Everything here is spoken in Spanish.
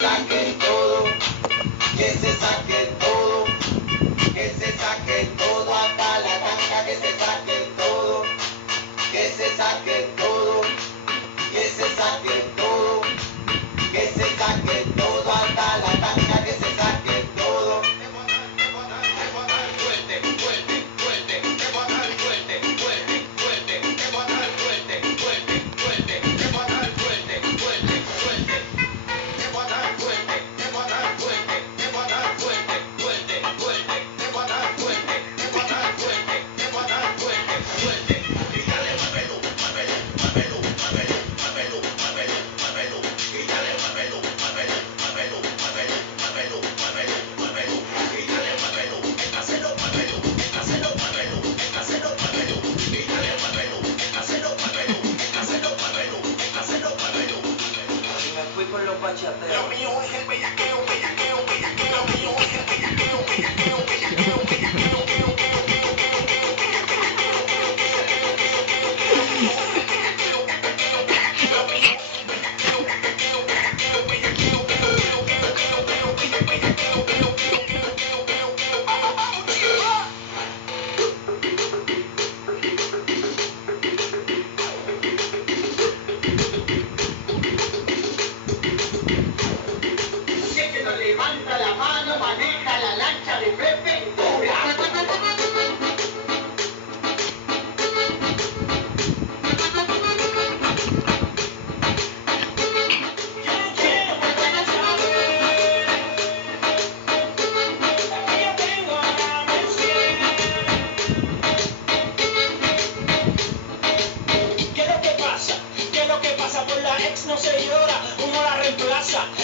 saque todo, que se saque todo, que se saque todo, hasta la tanga, que se saque todo, que se saque todo, que se saque todo, que se saque todo, hasta la tanga, que se saque todo. Fui con los bachateros. Lo mío es el bellaqueo, bellaqueo, bellaqueo. Lo mío es el bellaqueo, bellaqueo, bellaqueo, bellaqueo, levanta la mano, maneja la lancha de prefectura. ¿Qué es lo que pasa? ¿Qué es lo que pasa? Por la ex no se llora, uno la reemplaza.